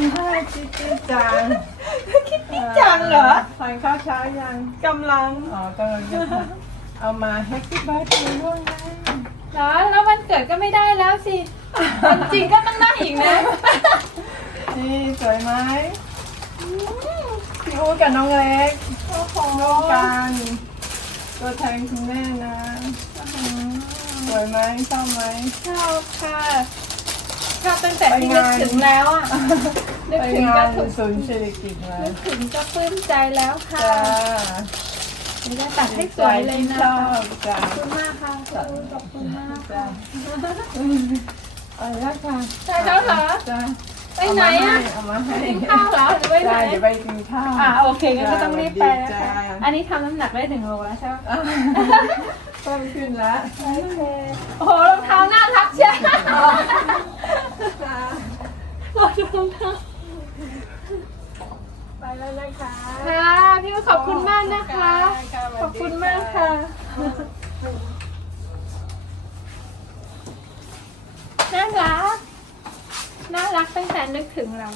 คิดจริงจังคิดนี่จังเหรอทานข้าวเช้ายังกำลังอ๋อกำลังจะทำเอามาแฮปปี้เบิร์ดเดย์ด้วยนะเหรอแล้ววันเกิดก็ไม่ได้แล้วสิวันจริงก็ต้องได้อีกนะนี่สวยไหมพี่อู๋กับน้องเล็กโอ้โหร่วมกันตัวแทนคุณแม่นะสวยไหมชอบไหมชอบค่ะชอบตั้งแต่ที่ไปนึกงานถึงแล้วอะ นึกไปถึงงาก็นถูกศูนย์เศรษฐกิจมานึกถึงก็ปลื้มใจแล้วค่ะจ้านี่ได้ตัดให้สวยเลยนะชอบจ้าขอบคุณมากค่ะขอบคุณมากจ้าค่ะเอาละค่ะใช่แล้วเหรอจ้าไปไหนอะเอามาให้กินข้าวเหรอหรือไปไหนจ้าเดี๋ยวไปกินข้าว อ่าโอเคงั้นก็ต้องรีบไปนะจ้า คะอันนี้ทำน้ำหนักได้ถึงโลแล้วใช่ไหมเพิ่มขึ้นแล้วโอเคโอ้โหรองเท้าน่ารักเชียว จ้า รองเท้า ไปแล้วนะคะค่ะพี่ขอบคุณมากนะคะ ขอบคุณมากค่ะน่ารักน่ารักตั้งแต่นึกถึงเรา